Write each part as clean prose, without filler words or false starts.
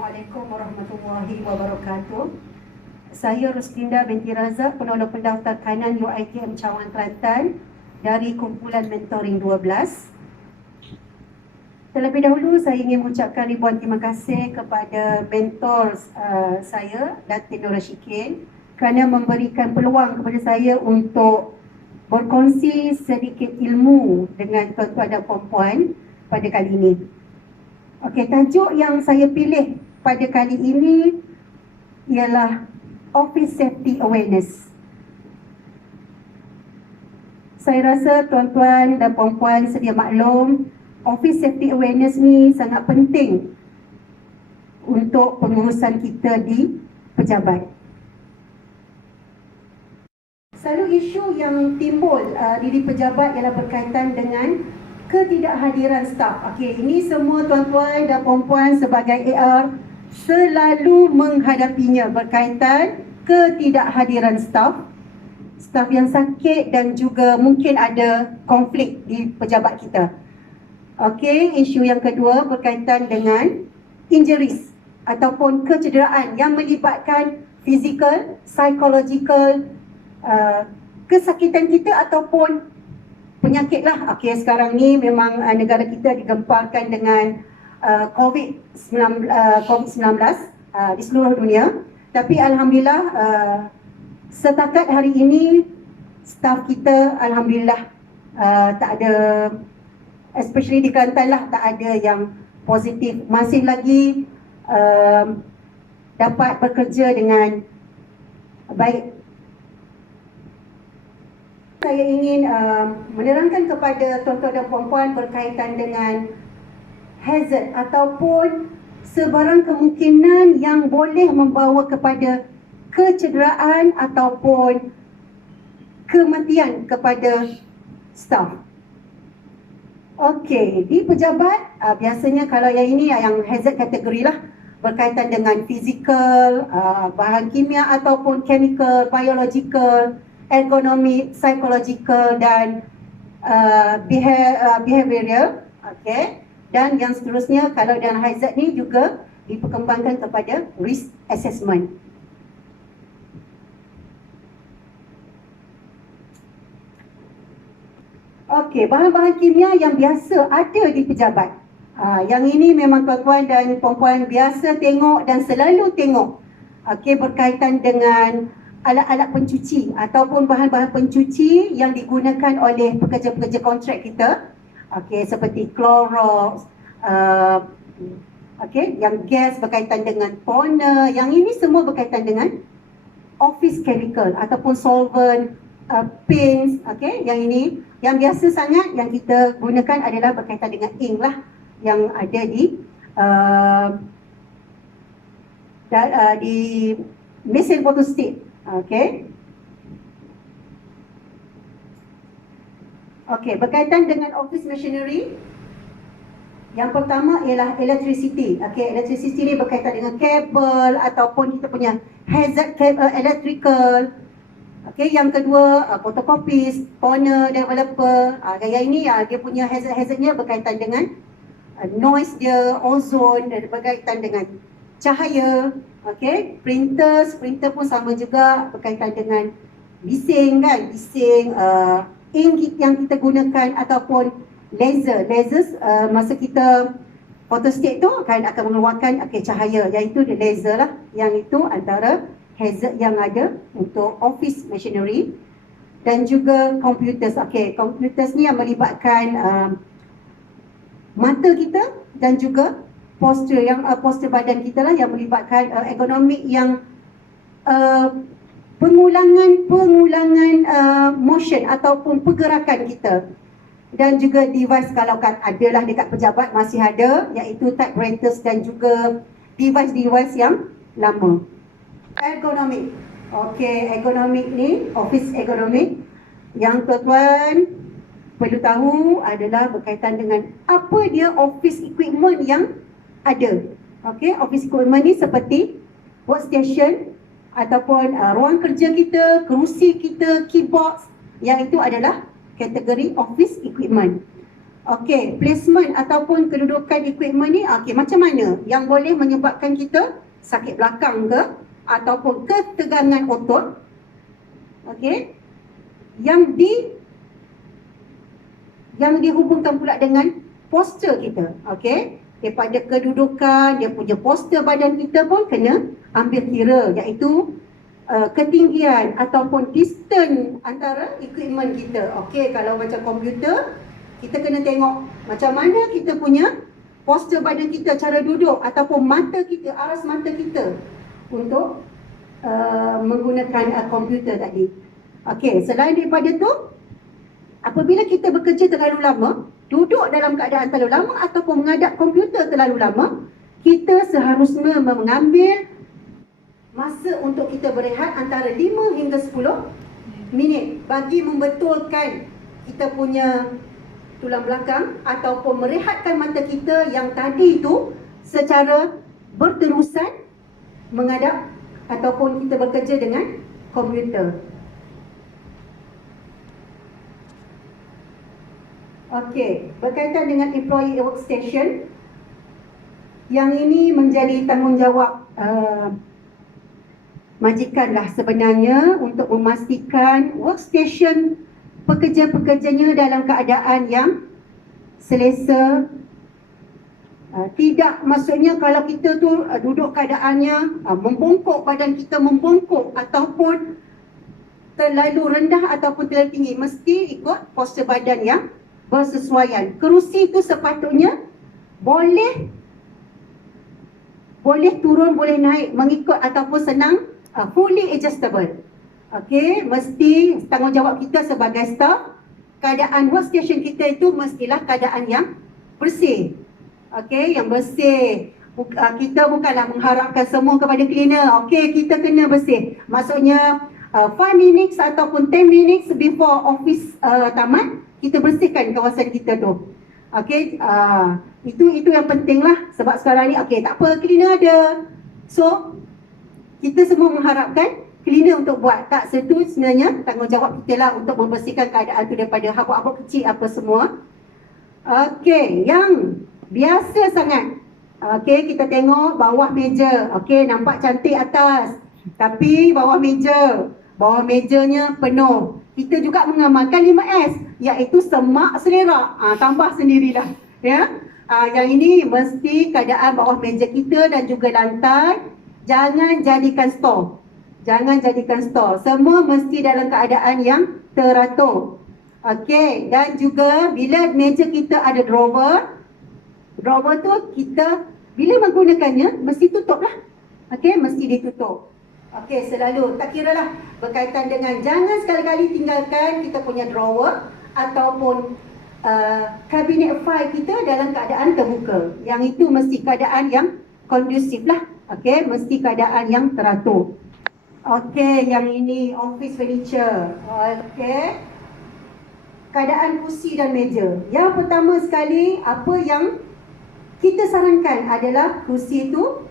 Assalamualaikum warahmatullahi wabarakatuh. Saya Ruslinda binti Razak, penolong pendaftar kanan UiTM Cawangan Kelantan dari kumpulan Mentoring 12. Terlebih dahulu saya ingin mengucapkan ribuan terima kasih kepada mentor saya, Datin Nur Rashikin, kerana memberikan peluang kepada saya untuk berkongsi sedikit ilmu dengan tuan-tuan dan puan-puan pada kali ini. Okey, tajuk yang saya pilih pada kali ini ialah Office Safety Awareness. Saya rasa tuan-tuan dan puan-puan sedia maklum, Office Safety Awareness ni sangat penting untuk pengurusan kita di pejabat. Selalu isu yang timbul di pejabat ialah berkaitan dengan ketidakhadiran staf. Okey, ini semua tuan-tuan dan puan-puan sebagai AR selalu menghadapinya berkaitan ketidakhadiran staf, staf yang sakit dan juga mungkin ada konflik di pejabat kita. Okey, isu yang kedua berkaitan dengan injuries ataupun kecederaan yang melibatkan fizikal, psychological, kesakitan kita ataupun penyakit lah. Okey, sekarang ni memang negara kita digemparkan dengan COVID-19 di seluruh dunia. Tapi Alhamdulillah setakat hari ini staf kita Alhamdulillah tak ada, especially di Kelantan lah, tak ada yang positif. Masih lagi dapat bekerja dengan baik. Saya ingin menerangkan kepada tuan-tuan dan puan-puan berkaitan dengan hazard ataupun sebarang kemungkinan yang boleh membawa kepada kecederaan ataupun kematian kepada staf. Okey, di pejabat biasanya kalau yang ini yang hazard kategori lah, berkaitan dengan fizikal, bahan kimia ataupun chemical, biological, ergonomik, psychological dan behavioral. Okay. Dan yang seterusnya kalau dalam hazard ni juga diperkembangkan kepada risk assessment. Okey, bahan-bahan kimia yang biasa ada di pejabat. Yang ini memang tuan-tuan dan puan-puan biasa tengok dan selalu tengok. Okey, berkaitan dengan alat-alat pencuci ataupun bahan-bahan pencuci yang digunakan oleh pekerja-pekerja kontrak kita. Okey, seperti Clorox, okey, yang gas berkaitan dengan toner, yang ini semua berkaitan dengan office chemical ataupun solvent, paints. Okey, yang ini yang biasa sangat yang kita gunakan adalah berkaitan dengan ink lah, yang ada di mesin photostat. Okey. Okey, berkaitan dengan office machinery, yang pertama ialah electricity. Okey, electricity ni berkaitan dengan kabel ataupun kita punya hazard electrical. Okey, yang kedua photocopies, toner, developer. Yang ini dia punya hazardnya berkaitan dengan noise dia, ozon, dan berkaitan dengan cahaya. Okey, printer pun sama juga berkaitan dengan bising kan, bising, ink yang kita gunakan ataupun lasers masa kita photostat tu akan mengeluarkan cahaya, iaitu the laser lah. Yang itu antara hazard yang ada untuk office machinery. Dan juga computers. Okey, computers ni yang melibatkan mata kita dan juga postur badan kita lah, yang melibatkan ergonomik, yang pengulangan motion ataupun pergerakan kita. Dan juga device, kalau kan adalah dekat pejabat masih ada, iaitu typewriters dan juga device yang lama. Ergonomik. Okey, ergonomik ni, office ergonomik, yang tuan-tuan perlu tahu adalah berkaitan dengan apa dia office equipment yang ada. Okey, office equipment ni seperti workstation ataupun ruang kerja kita, kerusi kita, keyboard, yang itu adalah kategori office equipment. Okey, placement ataupun kedudukan equipment ni okey, macam mana yang boleh menyebabkan kita sakit belakang ke ataupun ketegangan otot. Okey. Yang dihubungkan pula dengan postur kita. Okey. Daripada kedudukan, dia punya postur badan kita pun kena ambil kira, iaitu ketinggian ataupun distance antara equipment kita. Okey, kalau macam komputer, kita kena tengok macam mana kita punya postur badan kita, cara duduk ataupun mata kita, aras mata kita untuk menggunakan komputer tadi. Okey, selain daripada tu, apabila kita bekerja terlalu lama, duduk dalam keadaan terlalu lama ataupun menghadap komputer terlalu lama, kita seharusnya mengambil masa untuk kita berehat antara 5 hingga 10 minit bagi membetulkan kita punya tulang belakang ataupun merehatkan mata kita yang tadi itu secara berterusan menghadap ataupun kita bekerja dengan komputer. Okey, berkaitan dengan employee workstation, yang ini menjadi tanggungjawab majikan lah sebenarnya untuk memastikan workstation pekerja-pekerjanya dalam keadaan yang selesa. Tidak maksudnya kalau kita tu duduk keadaannya membongkok, badan kita membongkok ataupun terlalu rendah ataupun terlalu tinggi, mesti ikut postur badan yang bersesuaian. Kerusi itu sepatutnya boleh turun, boleh naik mengikut ataupun senang, fully adjustable. Okey, mesti tanggungjawab kita sebagai staff, keadaan workstation kita itu mestilah keadaan yang bersih. Okey, yang bersih. Kita bukanlah mengharapkan semua kepada cleaner. Okey, kita kena bersih. Maksudnya 5 minutes ataupun 10 minutes before office tamat, kita bersihkan kawasan kita tu. Okey, itu yang penting lah. Sebab sekarang ni okey, tak apa, cleaner ada. So, kita semua mengharapkan cleaner untuk buat. Tak, itu sebenarnya tanggungjawab kita lah untuk membersihkan keadaan tu daripada habuk-habuk kecil apa semua. Okey, yang biasa sangat. Okey, kita tengok bawah meja. Okey, nampak cantik atas, tapi bawah mejanya penuh. Kita juga mengamalkan 5S, iaitu semak selera. Tambah sendirilah. Ya. Yang ini mesti keadaan bawah meja kita dan juga lantai. Jangan jadikan store. Semua mesti dalam keadaan yang teratur. Okey, dan juga bila meja kita ada drawer tu kita bila menggunakannya mesti tutup lah. Okey, mesti ditutup. Okey, selalu tak kiralah berkaitan dengan, jangan sekali-kali tinggalkan kita punya drawer ataupun kabinet file kita dalam keadaan terbuka. Yang itu mesti keadaan yang kondusif lah. Okey, mesti keadaan yang teratur. Okey, yang ini office furniture. Okey, keadaan kursi dan meja. Yang pertama sekali, apa yang kita sarankan adalah kursi itu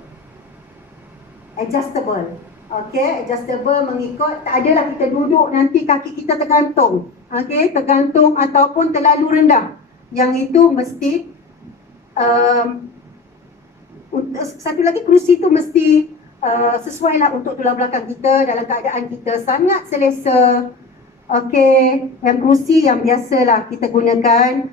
adjustable. Okey, adjustable mengikut, tak adalah kita duduk nanti kaki kita tergantung. Okey, tergantung ataupun terlalu rendah. Yang itu mesti satu lagi, kerusi itu mesti sesuai lah untuk tulang belakang kita dalam keadaan kita sangat selesa. Okey, yang kerusi yang biasalah kita gunakan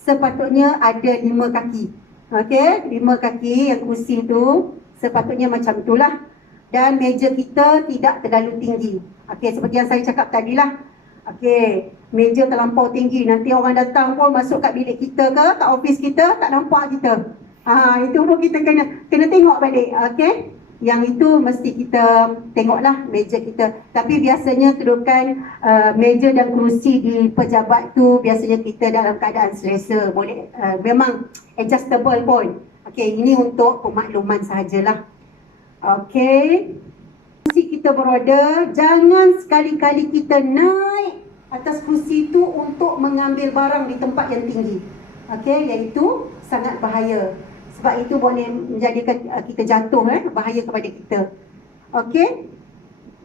sepatutnya ada 5 kaki. Okey, 5 kaki yang kerusi itu sepatutnya macam itulah. Dan meja kita tidak terlalu tinggi. Okey, seperti yang saya cakap tadilah. Okey, meja terlampau tinggi, nanti orang datang pun masuk kat bilik kita ke, kat office kita, tak nampak kita. Itu pun kita kena tengok balik. Okey, yang itu mesti kita tengoklah meja kita. Tapi biasanya kedudukan meja dan kerusi di pejabat tu biasanya kita dalam keadaan selesa. Boleh memang adjustable pun. Okey, ini untuk pemakluman sahajalah. Okey, kerusi kita beroda, jangan sekali-kali kita naik atas kerusi itu untuk mengambil barang di tempat yang tinggi. Okey, iaitu sangat bahaya. Sebab itu boleh menjadikan kita jatuh, bahaya kepada kita. Okey.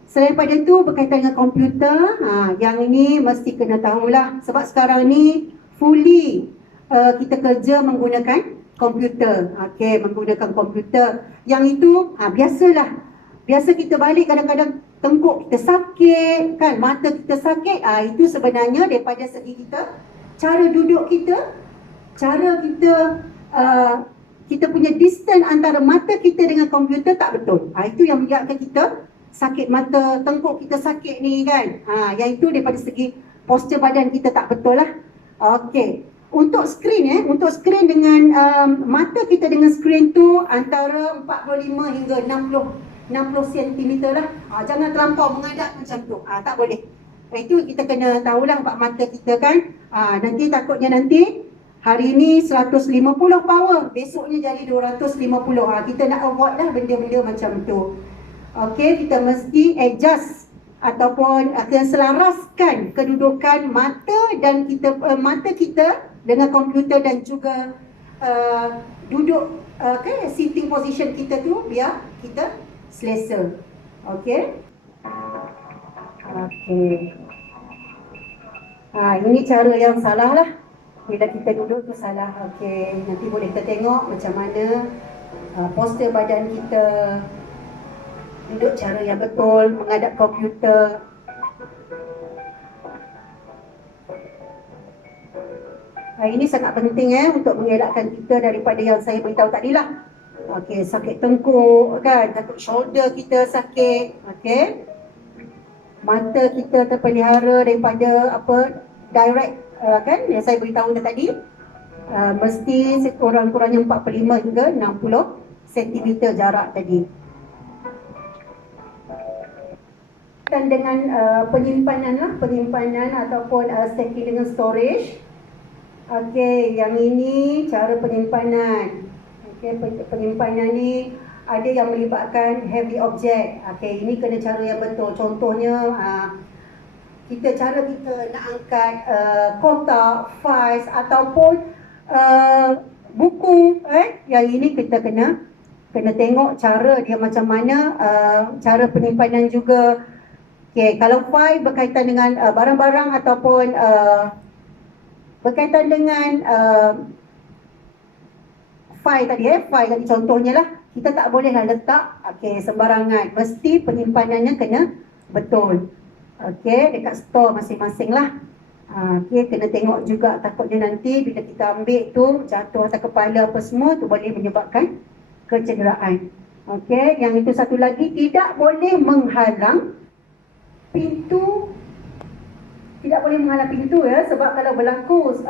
Selain daripada itu, berkaitan dengan komputer, yang ini mesti kena tahulah. Sebab sekarang ni fully kita kerja menggunakan komputer. Okey, menggunakan komputer. Yang itu biasalah. Biasa kita balik kadang-kadang tengkuk kita sakit, kan, mata kita sakit. Itu sebenarnya daripada segi kita, cara duduk kita, cara kita kita punya distance antara mata kita dengan komputer tak betul. Itu yang menyebabkan kita sakit mata, tengkuk kita sakit ni kan. Yang itu daripada segi postur badan kita tak betul lah. Okey. Untuk skrin untuk skrin dengan mata kita dengan skrin tu antara 45 hingga 60 cm lah. Jangan terlampau menghadap macam tu. Tak boleh. Itu kita kena tahulah mata kita kan. Nanti takutnya nanti hari ni 150 power, besoknya jadi 250. Kita nak avoid lah benda-benda macam tu. Okey, kita mesti adjust ataupun selaraskan kedudukan mata dan mata kita dengan komputer dan juga duduk sitting position kita tu biar kita selesa. Okey. Okey. Ini cara yang salah lah. Bila kita duduk tu salah. Okey, nanti boleh kita tengok macam mana postur badan kita, duduk cara yang betul, menghadap komputer. Ini sangat penting untuk mengelakkan kita daripada yang saya beritahu tadi lah. Okey, sakit tengkuk kan, takut shoulder kita sakit. Okey. Mata kita terpelihara daripada direct kan yang saya beritahu tadi. Mesti sekurang-kurangnya 45 hingga 60 cm jarak tadi. Dan dengan penyimpanan ataupun stacking dengan storage. Okey, yang ini cara penyimpanan. Okey, penyimpanan ni ada yang melibatkan heavy object. Okey, ini kena cara yang betul. Contohnya cara kita nak angkat kotak, files ataupun buku. Yang ini kita kena tengok cara dia macam mana, cara penyimpanan juga. Okey, kalau file berkaitan dengan barang-barang ataupun berkaitan dengan file tadi contohnya lah, kita tak bolehlah letak sembarangan. Mesti penyimpanannya kena betul. Okey, dekat store masing-masing lah. Okey, kena tengok juga, takutnya nanti bila kita ambil tu jatuh atas kepala apa semua tu boleh menyebabkan kecederaan. Okey, yang itu satu lagi, tidak boleh menghalang pintu. Tidak boleh menghalang pintu sebab kalau berlaku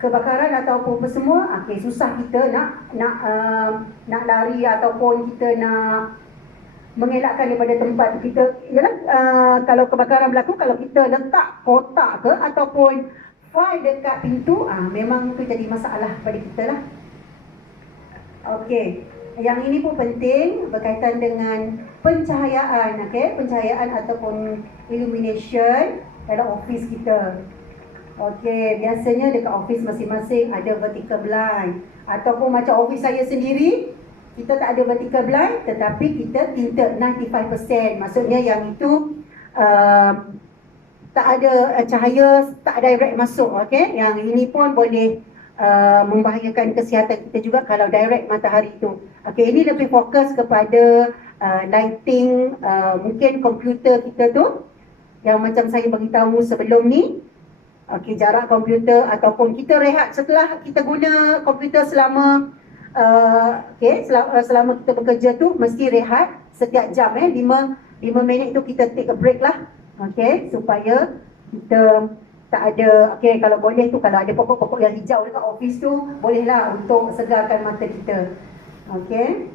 kebakaran ataupun apa semua, susah kita nak lari ataupun kita nak mengelakkan daripada tempat kita. Kalau kebakaran berlaku, kalau kita letak kotak ke ataupun file dekat pintu, memang itu jadi masalah pada kita lah. Okey, yang ini pun penting berkaitan dengan pencahayaan. Pencahayaan ataupun illumination dalam office kita. Okey, biasanya dekat office masing-masing ada vertical blind ataupun macam office saya sendiri, kita tak ada vertical blind tetapi kita tinted 95%. Maksudnya yang itu tak ada cahaya, tak direct masuk. Okey, yang ini pun boleh membahayakan kesihatan kita juga kalau direct matahari itu. Okey, ini lebih fokus kepada lighting mungkin komputer kita tu yang macam saya beritahu sebelum ni. Okey, jarak komputer ataupun kita rehat setelah kita guna komputer selama selama kita bekerja tu mesti rehat setiap jam 5 minit tu kita take a break lah. Okey, supaya kita tak ada, kalau boleh tu, kalau ada pokok-pokok yang hijau dekat office tu, bolehlah untuk segarkan mata kita. Okey.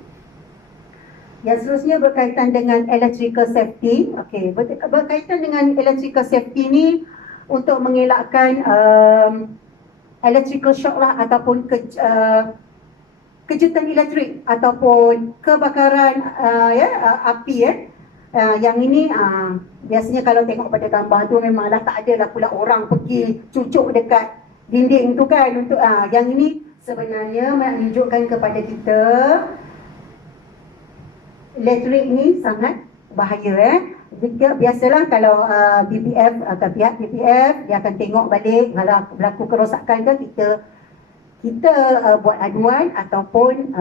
Yang seterusnya berkaitan dengan electrical safety. Okey, berkaitan dengan electrical safety ni untuk mengelakkan electrical shock lah ataupun kejutan elektrik ataupun kebakaran api. Yang ini biasanya kalau tengok pada gambar tu memanglah tak ada lah pula orang pergi cucuk dekat dinding tu kan untuk yang ini sebenarnya menunjukkan kepada kita elektrik ni sangat bahaya. Biasalah kalau BPF atau pihak BPF dia akan tengok balik kalau berlaku kerosakan ke kita buat aduan ataupun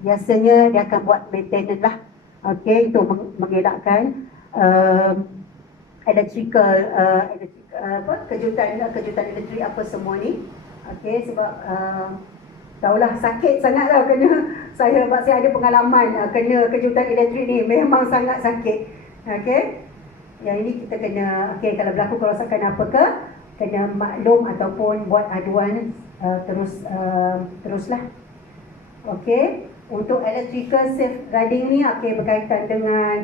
biasanya dia akan buat maintenance lah. Okey, untuk mengelakkan electrical kejutan elektrik apa semua ni. Okey, sebab tahulah sakit sangat lah kena saya ada pengalaman kena kejutan elektrik ni, memang sangat sakit. Okey, yang ini kita kena kalau berlaku kerosakan apa ke, kena maklum ataupun buat aduan teruslah. Okey, untuk electrical safeguarding ni berkaitan dengan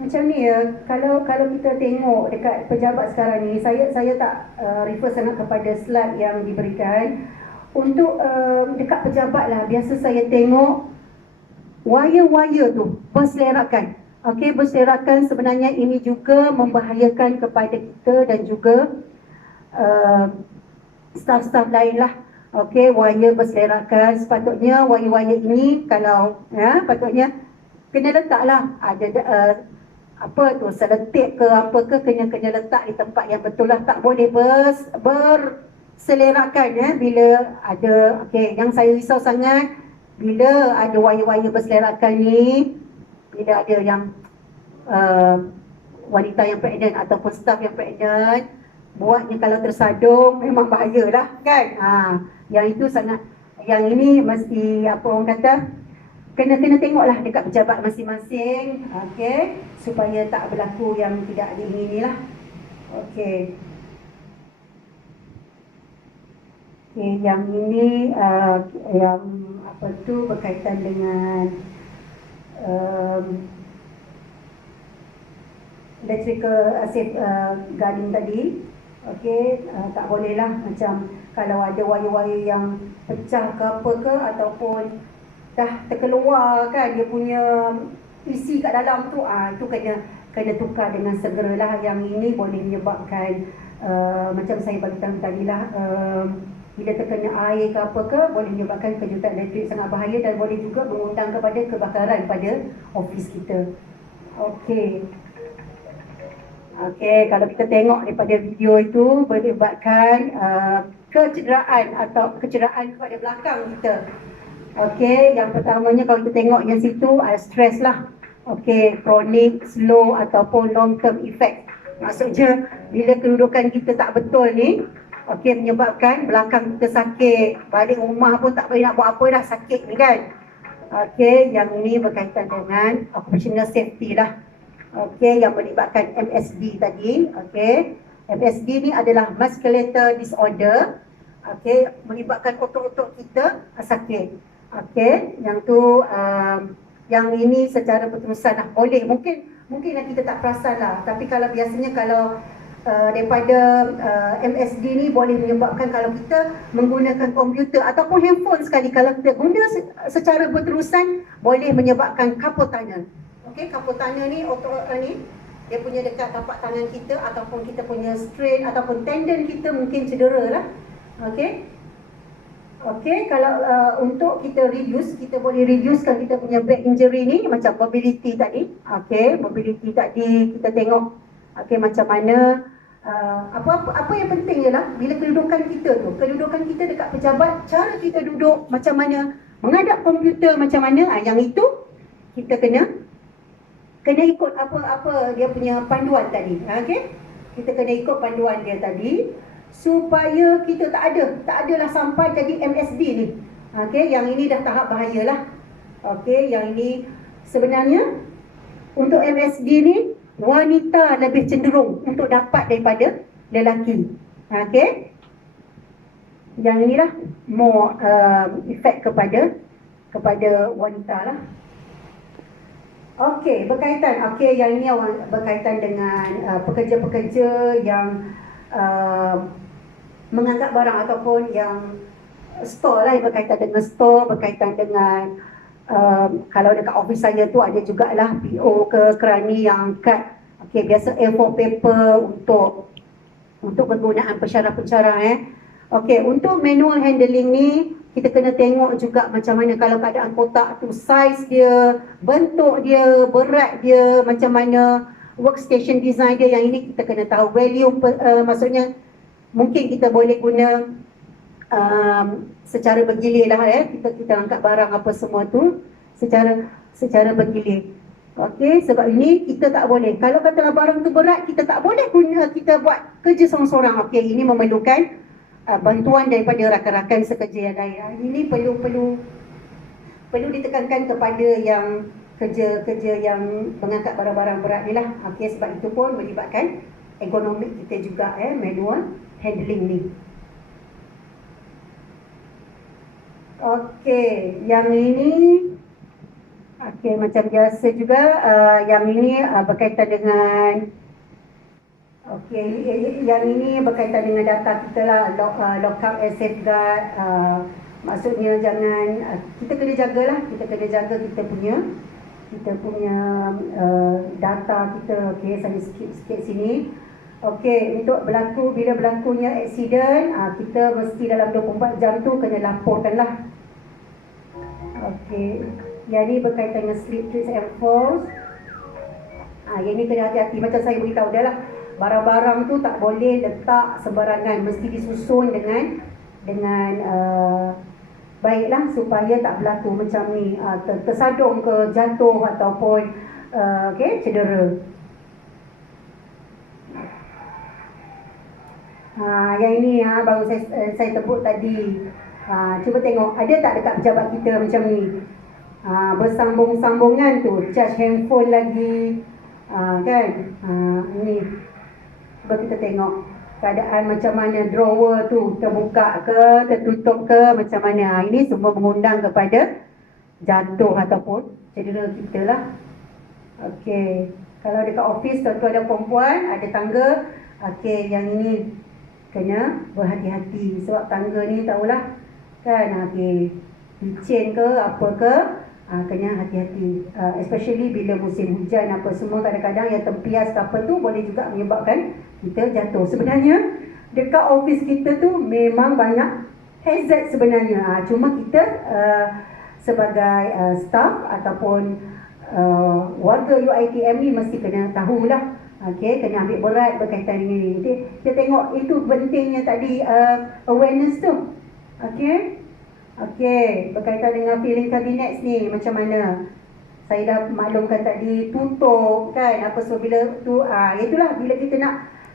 macam ni ya, kalau kita tengok dekat pejabat sekarang ni, saya tak refer sangat kepada slide yang diberikan. Untuk dekat pejabat lah, biasa saya tengok wire-wire tu berselerakkan. Okey, berselerakkan sebenarnya ini juga membahayakan kepada kita dan juga staff-staff lain lah. Okey, wire berselerakkan, sepatutnya wire-wire ini kalau patutnya kena letaklah ada seletip ke apa ke, kena letak di tempat yang betul lah, tak boleh berselerakkan bila ada. Yang saya risau sangat bila ada wire-wire berselerakkan ni, bila ada yang wanita yang pregnant ataupun staff yang pregnant, buatnya kalau tersadung memang bahayalah kan. Yang itu sangat, yang ini mesti orang kata kena tengoklah dekat pejabat masing-masing, supaya tak berlaku yang tidak diingini lah. Yang ini yang berkaitan dengan electrical guarding tadi. Tak bolehlah macam kalau ada wire-wire yang pecah ke apa ke, ataupun dah terkeluar kan dia punya isi kat dalam tu, tu kena tukar dengan segeralah. Yang ini boleh menyebabkan macam saya bagi tahu tadi lah, bila terkena air ke apa ke, boleh menyebabkan kejutan elektrik sangat bahaya dan boleh juga mengundang kepada kebakaran pada ofis kita. Kalau kita tengok daripada video itu, melibatkan kecederaan kepada belakang kita. Yang pertamanya kalau kita tengok yang situ, stres lah. Chronic, slow ataupun long term effect. Maksudnya bila kedudukan kita tak betul ni, menyebabkan belakang kita sakit, balik rumah pun tak boleh nak buat apa dah, sakit ni kan. Yang ini berkaitan dengan occupational safety lah. Yang melibatkan MSD tadi. MSD ni adalah muscular disorder. Melibatkan otot-otot kita sakit. Yang tu yang ini secara berterusan lah. Boleh, mungkin kita tak perasan lah. Tapi kalau biasanya daripada MSD ni boleh menyebabkan kalau kita menggunakan komputer ataupun handphone sekali, kalau kita guna secara berterusan, boleh menyebabkan carpal tunnel. Carpal tunnel ni ni dia punya dekat tapak tangan kita, ataupun kita punya strain ataupun tendon kita mungkin cedera lah. Kalau untuk kita reduce, kita boleh reducekan kita punya back injury ni macam mobility tadi. Mobility tadi kita tengok macam mana apa yang penting ialah bila kedudukan kita dekat pejabat, cara kita duduk macam mana, menghadap komputer macam mana, yang itu kita kena ikut apa dia punya panduan tadi. Kita kena ikut panduan dia tadi supaya kita tak adalah sampai jadi MSD ni. Yang ini dah tahap bahayalah. Yang ini sebenarnya untuk MSD ni wanita lebih cenderung untuk dapat daripada lelaki. Yang inilah more efek kepada wanita lah. Berkaitan. Yang ini berkaitan dengan pekerja-pekerja yang mengangkat barang ataupun yang store lah, yang berkaitan dengan store, berkaitan dengan kalau dekat office saya tu ada jugalah PO ke kerani yang angkat biasa A4 paper untuk penggunaan pensyarah-pensyarah Okey, untuk manual handling ni kita kena tengok juga macam mana kalau keadaan kotak tu, saiz dia, bentuk dia, berat dia, macam mana workstation design dia. Yang ini kita kena tahu value, maksudnya mungkin kita boleh guna secara bergilir lah kita angkat barang apa semua tu secara bergilir. Okey, sebab ini kita tak boleh, kalau katalah barang tu berat, kita tak boleh guna, kita buat kerja seorang-seorang. Okey, ini memerlukan bantuan daripada rakan-rakan sekerja yang lain. Ini perlu ditekankan kepada yang kerja yang mengangkat barang-barang berat ni lah. Okey, sebab itu pun melibatkan ekonomik kita juga, manual handling ni. Okey, yang ini macam biasa juga, yang ini berkaitan dengan yang ini berkaitan dengan data kita lah, lockup and safeguard. Maksudnya jangan, kita kena jagalah, kita punya data kita. Okey, saya skip sikit sini. Okey, untuk bila berlakunya aksiden, kita mesti dalam 24 jam tu kena laporkan lah. Okey, yang ni berkaitan dengan slip, trips and falls. Yang ni kena hati-hati, macam saya beritahu dah lah. Barang-barang tu tak boleh letak sembarangan, mesti disusun dengan baiklah supaya tak berlaku macam ni, tersadung ke, jatuh ataupun cedera. Yang ini baru saya tebuk tadi. Cuba tengok, ada tak dekat pejabat kita macam ni? Bersambung-sambungan tu, charge handphone lagi, kan? Ini cuba kita tengok keadaan macam mana drawer tu, terbuka ke, tertutup ke, macam mana. Ini semua mengundang kepada jatuh ataupun cedera kita lah. Okey, kalau dekat office tuan-tuan dan perempuan ada tangga, okey, yang ini kena berhati-hati sebab tangga ni tahulah kan, licin ke apa ke, kena hati-hati, especially bila musim hujan apa semua. Kadang-kadang yang tempias apa tu boleh juga menyebabkan kita jatuh. Sebenarnya dekat office kita tu memang banyak hazard sebenarnya, cuma kita sebagai staff ataupun warga UiTM ni mesti kena tahulah. Okey, kena ambil berat berkaitan dengan ini. Kita tengok itu pentingnya tadi, awareness tu. Okey, berkaitan dengan filling cabinets ni macam mana. Saya dah maklumkan tadi, tutup kan, apa so bila tu, itulah bila kita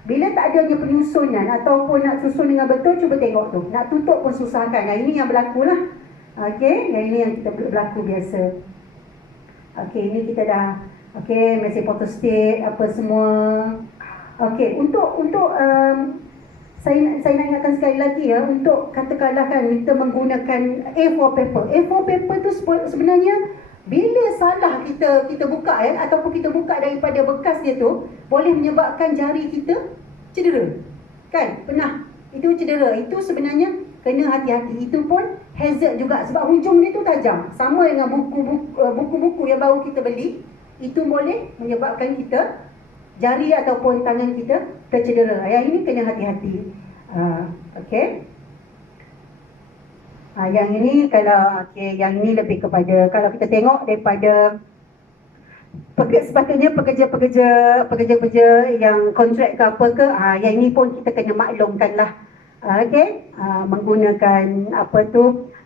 bila tak adanya penyusunan ataupun nak susun dengan betul, cuba tengok tu, nak tutup pun susah kan. Ini yang berlaku lah. Okey, yang ini yang kita berlaku biasa. Okey, ini kita dah, mesej photostat apa semua. Okey, untuk saya nak ingatkan sekali lagi untuk katakanlah kan kita menggunakan A4 paper. A4 paper tu sebenarnya bila salah kita buka ataupun kita buka daripada bekas dia tu, boleh menyebabkan jari kita cedera. Kan? Pernah itu cedera. Itu sebenarnya kena hati-hati. Itu pun hazard juga sebab hujung dia tu tajam. Sama dengan buku-buku yang baru kita beli, itu boleh menyebabkan kita jari ataupun tangan kita tercedera. Yang ini kena hati-hati. Okey. Yang ini yang ini lebih kepada, kalau kita tengok daripada sepatutnya pekerja-pekerja yang kontrak ke apa ke, yang ini pun kita kena maklumkan lah. Menggunakan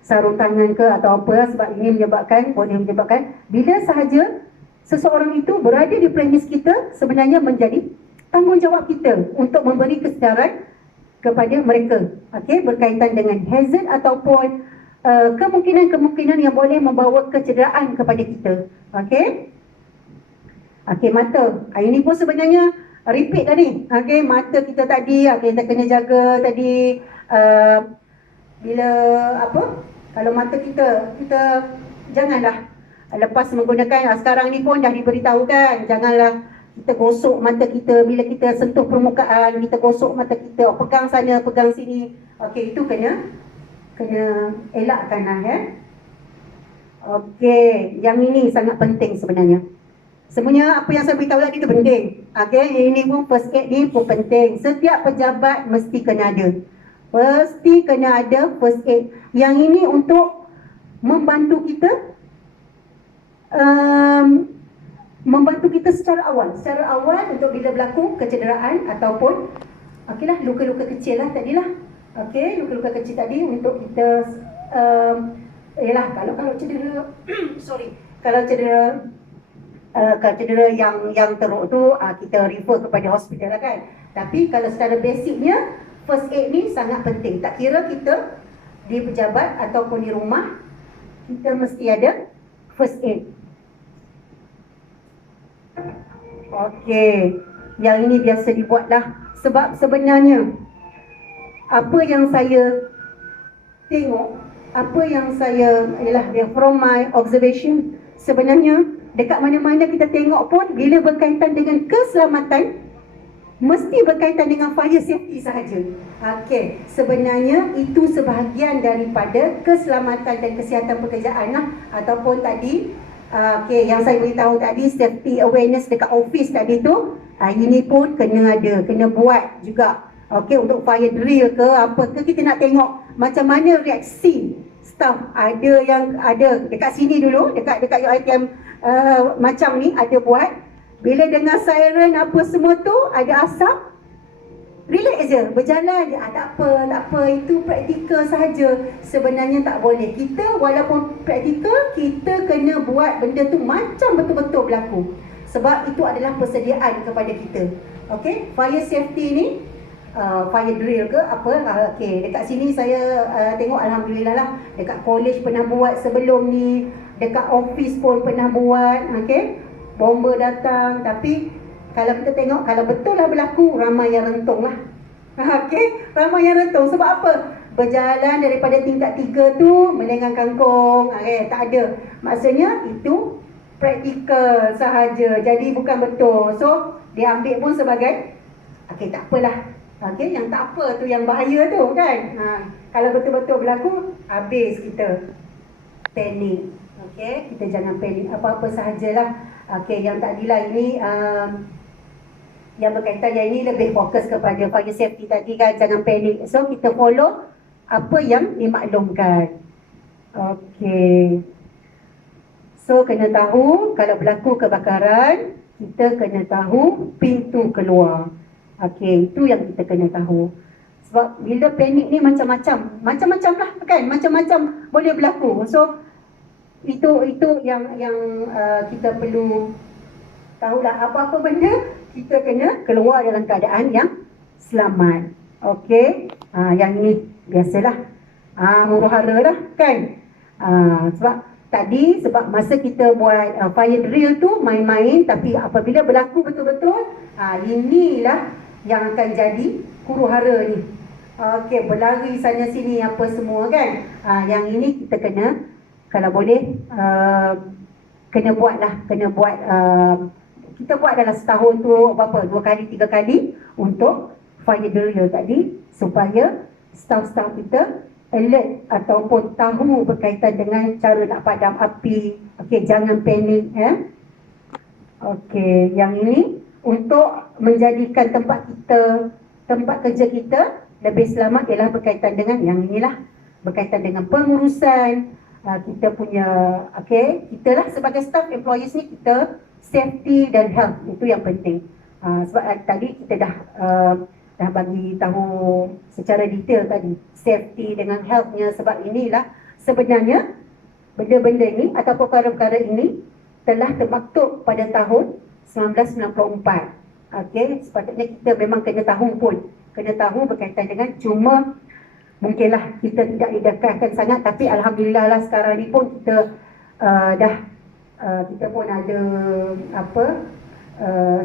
sarung tangan ke atau apa, sebab ini boleh menyebabkan bila sahaja seseorang itu berada di premis kita, sebenarnya menjadi tanggungjawab kita untuk memberi kesedaran kepada mereka, berkaitan dengan hazard ataupun kemungkinan-kemungkinan yang boleh membawa kecederaan kepada kita. Mata. Ini pun sebenarnya repeat dah ni. Mata kita tadi, kita kena jaga tadi, bila kalau mata kita janganlah lepas menggunakan, sekarang ni pun dah diberitahukan, janganlah kita gosok mata kita bila kita sentuh permukaan, kita gosok mata kita, pegang sana, pegang sini. Itu kena elakkan lah yang ini sangat penting sebenarnya. Semuanya apa yang saya beritahu tadi itu penting. Ini pun first aid ni pun penting. Setiap pejabat mesti kena ada. Pasti kena ada first aid. Yang ini untuk membantu kita membantu kita secara awal untuk bila berlaku kecederaan ataupun okeylah luka-luka kecil lah tadilah. Okey, luka-luka kecil tadi untuk kita ialah kalau cedera sorry, kalau cedera yang teruk tu kita refer kepada hospital lah kan. Tapi kalau secara basicnya first aid ni sangat penting. Tak kira kita di pejabat ataupun di rumah, kita mesti ada first aid. Okey, yang ini biasa dibuatlah. Sebab sebenarnya apa yang saya tengok, apa yang saya from my observation, sebenarnya dekat mana-mana kita tengok pun bila berkaitan dengan keselamatan mesti berkaitan dengan fire safety sahaja. Okey, sebenarnya itu sebahagian daripada keselamatan dan kesihatan pekerjaan lah. Ataupun tadi yang saya beritahu tadi, safety awareness dekat office tadi tu, ini pun kena buat juga. Okey, untuk fire drill ke apa ke, kita nak tengok macam mana reaksi staff. Ada yang ada dekat sini dulu, dekat UiTM macam ni ada buat. Bila dengar siren apa semua tu, ada asap, relax je, berjalan je. Tak apa, itu praktikal sahaja. Sebenarnya tak boleh. Kita walaupun praktikal, kita kena buat benda tu macam betul-betul berlaku. Sebab itu adalah persediaan kepada kita. Okey, fire safety ni, fire drill ke apa, okey, dekat sini saya tengok alhamdulillah lah, dekat college pernah buat sebelum ni, dekat office pun pernah buat. Okey, bomba datang, tapi kalau kita tengok, kalau betul lah berlaku, ramai yang rentung lah. Okey, ramai yang rentung. Sebab apa? Berjalan daripada tingkat 3 tu melenggang kangkung. Tak ada. Maksudnya itu praktikal sahaja. Jadi bukan betul. So, dia ambil pun sebagai okey, tak apalah. Okey, yang tak apa tu yang bahaya tu kan. Kalau betul-betul berlaku, habis kita. Panik. Okey, kita jangan panik. Apa-apa sahajalah. Okey, yang tadilah ini yang berkaitan, yang ini lebih fokus kepada fire safety tadi kan, jangan panik. So kita follow apa yang dimaklumkan. Okey. So kena tahu kalau berlaku kebakaran, kita kena tahu pintu keluar. Okey, itu yang kita kena tahu. Sebab bila panik ni macam-macam lah kan, macam-macam boleh berlaku. So itu yang kita perlu tahulah, apa-apa benda kita kena keluar dalam keadaan yang selamat. Okey, yang ini biasalah huru-hara lah kan. Sebab masa kita buat fire drill tu main-main, tapi apabila berlaku betul-betul, inilah yang akan jadi huru-hara ni. Okey, berlari sana sini apa semua kan. Yang ini kita kena, kalau boleh kena buat kita buat dalam setahun tu berapa, 2 kali 3 kali untuk fire drill tadi, supaya staff-staff kita alert ataupun tahu berkaitan dengan cara nak padam api. Okey, jangan panik Okey, yang ini untuk menjadikan tempat kerja kita lebih selamat ialah berkaitan dengan yang inilah, berkaitan dengan pengurusan kita punya, kita lah sebagai staff employees ni, kita safety dan health, itu yang penting. Sebab tadi kita dah bagi tahu secara detail tadi, safety dengan healthnya. Sebab inilah sebenarnya benda-benda ini atau perkara-perkara ini telah termaktub pada tahun 1994. Okey, sepatutnya kita memang kena tahu berkaitan dengan, cuma mungkinlah kita tidak didekatkan sangat. Tapi alhamdulillah lah sekarang ni pun kita kita pun ada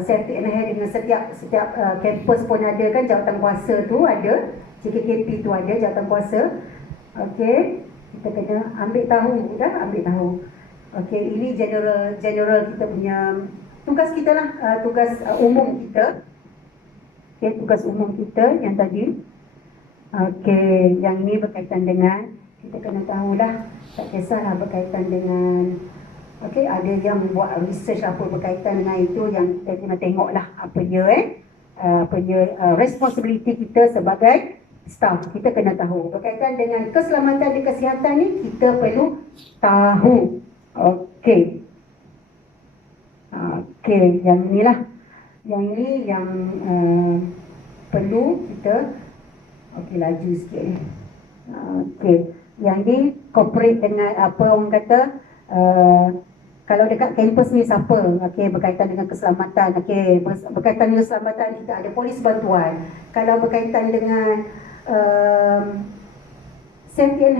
safety and health dengan setiap kampus pun ada kan, jawatan kuasa tu ada, JKKP tu ada jawatan kuasa. Okey, kita kena ambil tahu. Okey, ini general kita punya tugas kita lah, tugas umum kita. Okey, tugas umum kita yang tadi. Okey, yang ini berkaitan dengan, kita kena tahulah, tak kisahlah berkaitan dengan, okey, ada yang buat research apa berkaitan dengan itu, yang kita kena tengoklah apa dia responsibility kita sebagai staff, kita kena tahu. Berkaitan dengan keselamatan dan kesihatan ni, kita perlu tahu. Okey. Okey, yang inilah. Yang ini yang perlu kita. Okey, laju sikit ni. Okey. Yang ni cooperate dengan apa orang kata, kalau dekat kampus ni siapa, okey, berkaitan dengan keselamatan, okey, berkaitan dengan keselamatan kita ada polis bantuan. Kalau berkaitan dengan safety and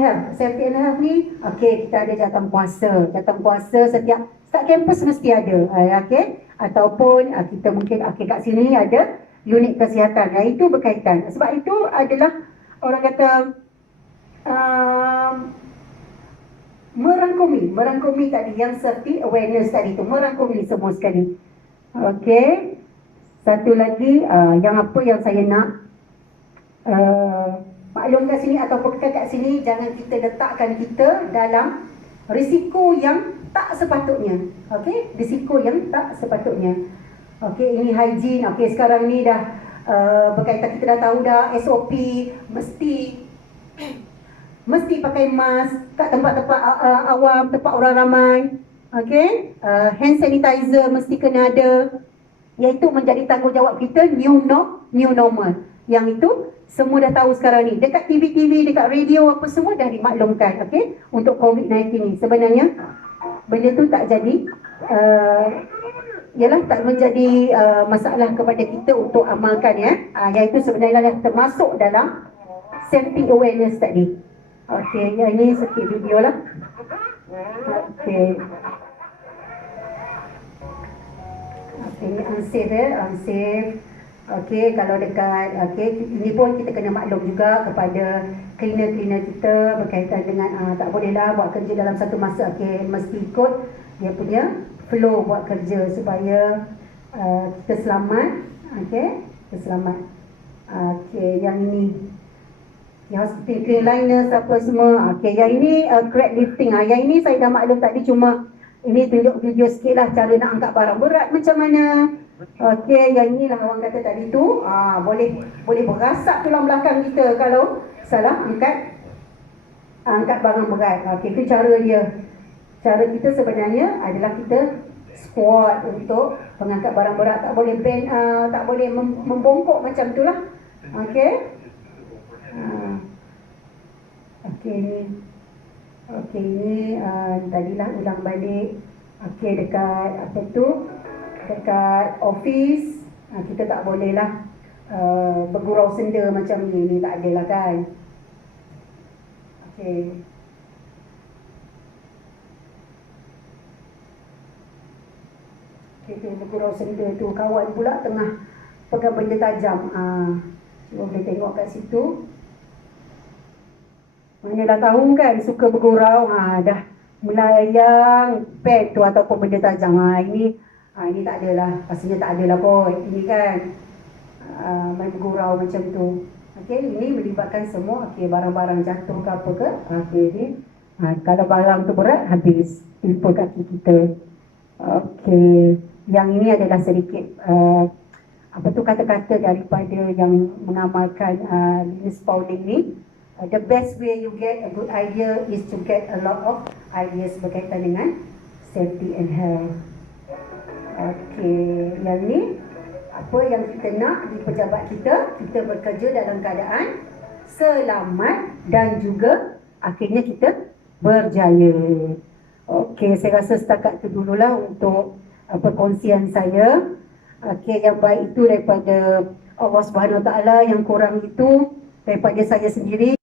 health ni, okey, kita ada jawatankuasa setiap kampus mesti ada, okey, ataupun kita mungkin okey kat sini ada unit kesihatan. Itu berkaitan. Sebab itu adalah orang kata merangkumi tadi yang safety awareness tadi tu, merangkumi semua sekali. Okey. Satu lagi yang apa yang saya nak maklum kat sini ataupun kat sini, jangan kita letakkan kita dalam risiko yang tak sepatutnya. Okey, risiko yang tak sepatutnya. Okey, ini hygiene. Okey, sekarang ni dah berkaitan, kita dah tahu dah SOP, mesti pakai mask kat tempat-tempat awam, tempat orang ramai. Okey, hand sanitizer mesti kena ada. Iaitu menjadi tanggungjawab kita, new normal. Yang itu semua dah tahu sekarang ni. Dekat TV, dekat radio apa semua dah dimaklumkan, okey, untuk COVID-19 ni. Sebenarnya benda tu tak jadi tak menjadi masalah kepada kita untuk amalkan, ya. Iaitu sebenarnya dah termasuk dalam safety awareness tadi. Okey, yang ini sikit video lah. Okey. Okey, ini unsafe, unsafe. Okey, kalau dekat, okey, ini pun kita kena maklum juga kepada cleaner kita berkaitan dengan tak bolehlah buat kerja dalam satu masa. Okey, mesti ikut dia punya flow buat kerja supaya kita selamat. Okey, kita selamat. Okey, yang ini hospital cleanliness apa semua. Okey, yang ini crate lifting. Yang ini saya dah maklum tadi, cuma ini tunjuk video sikit lah cara nak angkat barang berat macam mana. Okey, yang inilah orang kata tadi tu, boleh berasak tulang belakang kita kalau salah angkat barang berat. Okey, itu cara dia. Cara kita sebenarnya adalah kita squat untuk mengangkat barang berat. Tak boleh bend, tak boleh membongkok macam tu lah. Okey. Okey, ini tadilah ulang balik. Okey, dekat apa tu, dekat office kita tak boleh lah bergurau senda macam ni tak ada lah kan. Okey, kita bergurau senda tu, kawan pula tengah pegang benda tajam. Cuba boleh tengok kat situ. Mana dah tahu kan, suka bergurau, dah melayang pad tu ataupun benda tajam. Ini tak adalah, pastinya tak adalah kot. Ini kan main bergurau macam tu. Okey, ini melibatkan semua. Okey, barang-barang jatuh ke apa ke. Okey, ni kalau barang tu berat, habis timpa kaki kita. Okey, yang ini adalah sedikit kata-kata daripada yang mengamalkan Linus Pauling ni. The best way you get a good idea is to get a lot of ideas berkaitan dengan safety and health. Okey, yang ni apa yang kita nak di pejabat kita bekerja dalam keadaan selamat dan juga akhirnya kita berjaya. Okey, saya rasa setakat itu dululah untuk perkongsian saya. Okey, yang baik itu daripada Allah Subhanahu Wa Taala, yang kurang itu daripada saya sendiri.